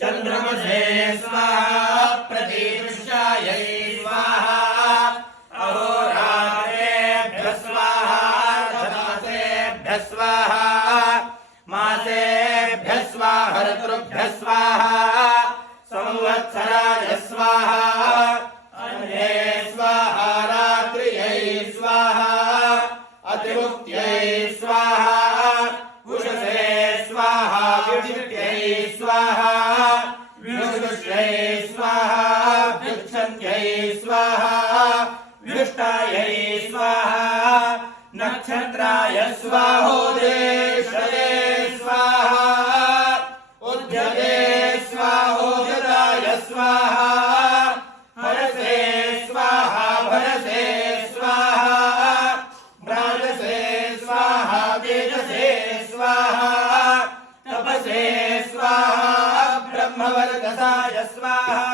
चन्द्रमसे स्वाहा प्रतीदृश्यायै स्वाहा अहोरात्रेभ्यः स्वाहा तमासेभ्यः स्वाहा मासेभ्यः स्वाहा ऋतुभ्यः स्वाहा संवत्सराय स्वाहा अन्ये स्वाहा रात्र्यै स्वाहा अतिमुक्त्यै स्वाहा उषसे स्वाहा विजित्यै स्वाहा विष्टुष्यै स्वाहा विक्षन्त्यै स्वाहा विष्टायै स्वाहा नक्षत्राय स्वाहोदेशये स्वाहा उद्यते स्वाहोदयाय स्वाहा हरसे स्वाहा भरसे स्वाहा भ्राजसे स्वाहा तेजसे स्वाहा तपसे स्वाहा ब्रह्मवर्चसाय स्वाहा